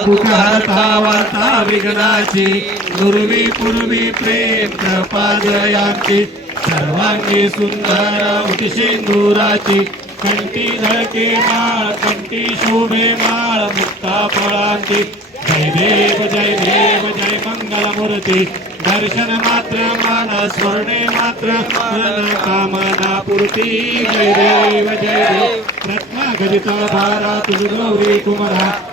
दुःखहर्ता वार्ता विघ्नाची दुर्वी पूर्वी प्रेम प्रपादयांची सर्वांगी सुंदर उटिशिंदुराची कंटी झळके माळ कंटी शोभे माळ मुक्ता फळांची. जय देव जय देव जय मंगलमूर्ती. दर्शन मात्र मान स्वर्णे मात्र मन कामना पूर्ती. जय देव जय देव. रत्नागरित भारा तुझ गौरी कुमरा.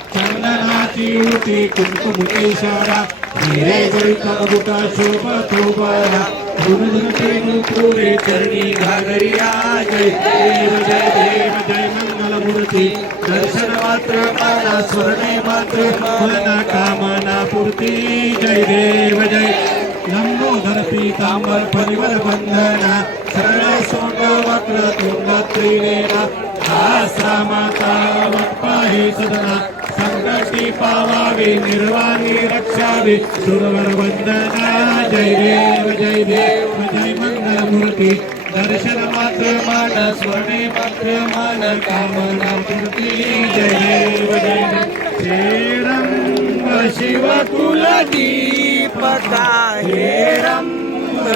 चंदनाची उटी कुंकुमुकेश्वरा हिरे जळित बुटा शोभ तुबरा गुणगुणते पुरे चरणी घागरिया जय देव जय देव जय मंगलमूर्ती दर्शन मात्र माना स्वर्णे मात्र मन कामना पूर्ती जय देव जय। लंबोदर पीतांबर परिवर बंधना सरळ सोंड वक्र तुंग त्रिनेना आश्रा माता वक्पाहे सदना। संकटी पावावे निर्वाणी रक्षावे. सुरवर वंदना जय देव जय देव जय मंगलमूर्ती. दर्शन मात्र मान स्वर्णे मात्र मान कामना पूर्ती जय देव जय देव. शिव कुल दीपका हे रंग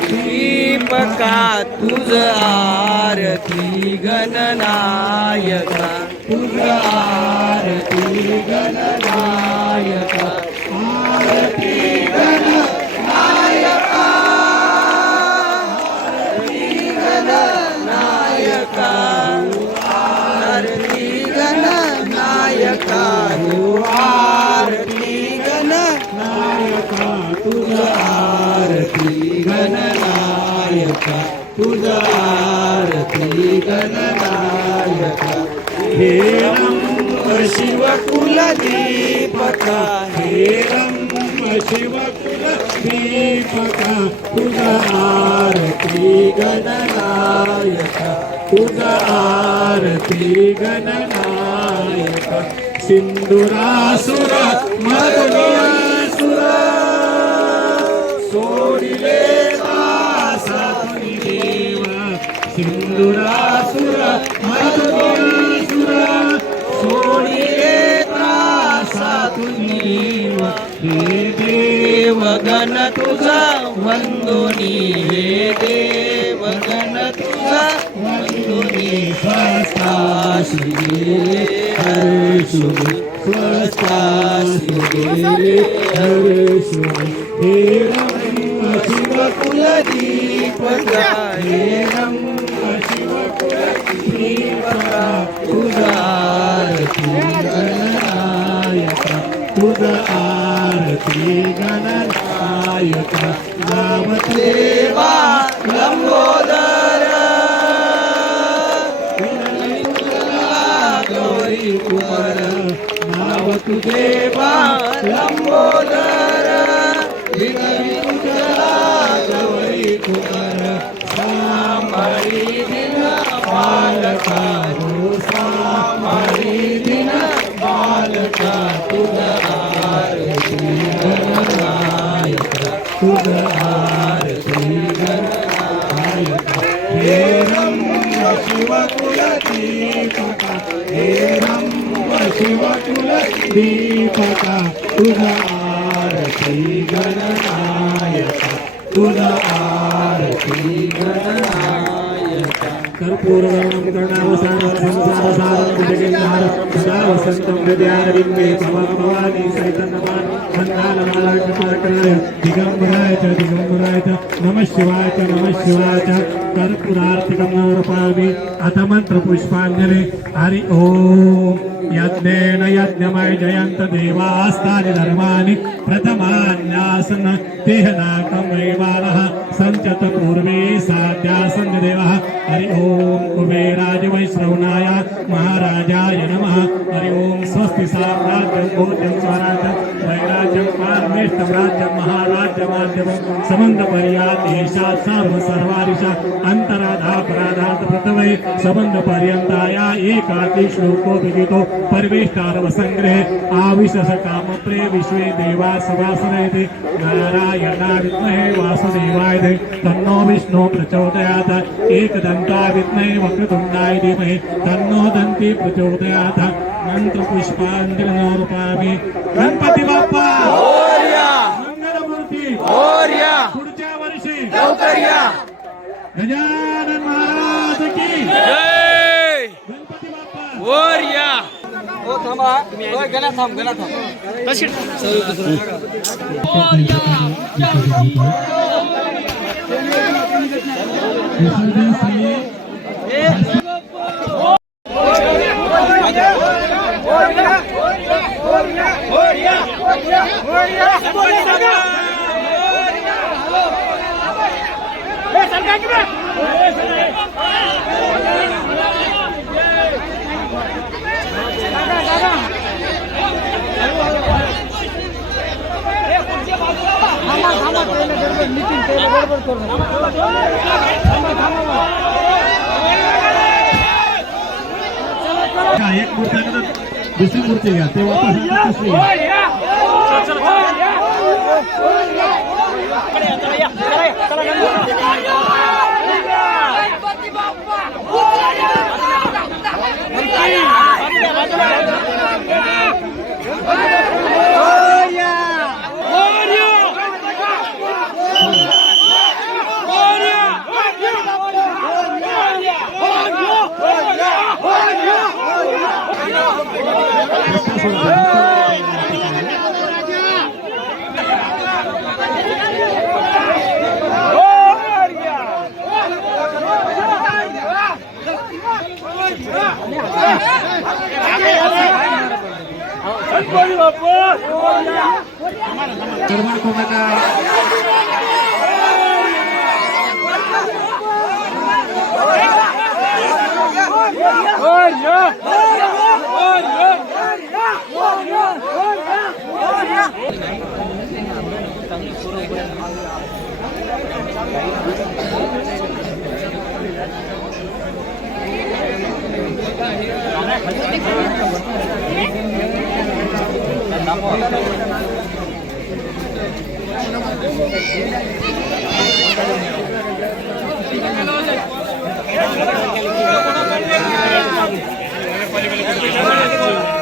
दीपका तुझ आरती गणनायका तुझ आरती गणनायका आरती नायका आरती गणनायका तू आरती गण आरती आरती हे रंग शिव कुलदीपका हे रंग शिव दीपका तुझा आरती गणनायका तुझा आरती गणनायका सिंधुरासुर मधुरासुर सोडिले दासा तुझी देवा सिंधुरासुर मधुरा हे देव देवगण तुझा वंदोनी हे देवगण तुझा वंदोनी स्वस्ताशी हर्षुनि स्वस्ताशी हर्षुनि हे रम शिव कुलदीपका हे रम शिव दीपका तुझा तुझा आरती गणनायका नाम देवा लंबोदर गौरी कुमार नाव तुझे बा दीपका तुझ आरती गणनायका तुझ आरती गणनायका. कर्पूरवर्णं कर्णावसानं संसारसारं सदा वसन्तं हृदयारविन्दे भवं भवानी चैतन्यवान् मन्दालमालाटपाटनाय च दिगम्बराय च नमः शिवाय च नमः शिवाय च कर्पूरार्तिकं नवरपामि अथ मन्त्रपुष्पाञ्जलि हरि ओम्। यज्ञेन यज्ञमय जयन्त देवास्तानि धर्माणि प्रथमान्यासन तेहनाकमैवानः सञ्चत पूर्वे साध्यासन्देवः हरि ओम् कुबेराज वैश्रवणाय महाराजाय नमः। हरि ओम् स्वस्ति साम्राज्यं भोज्यं स्वराज्यं वैराज्यं पारमेष्टं राज्यं महाराज्यमाध्यमं समन्दपर्यादेशात् सर्व सर्वारिषा अन्तराधापराधात् प्रथमै पर्यंताया एकाकी श्लोको विदितो परवेष्टारव संग्रह आविशस कामप्रे विश्वे देवा सभासनयति नारायणा विद्महे वासुदेवाय दे तन्नो विष्णु प्रचोदयात् एकदन्ता विद्महे वक्रतुंडाय धीमहि तन्नो दन्ति प्रचोदयात् मंत्रपुष्पांतरनोरपामी गणपती बाप्पा मंगलमूर्ती मोरया पुढच्या वर्षी लवकर या। गजानन महाराज की जय। गणपती बाप्पा. मोरया का एक मूर्ती दुसरी मूर्ती घ्या ते वापस हातात Oh. Oh, Gracias.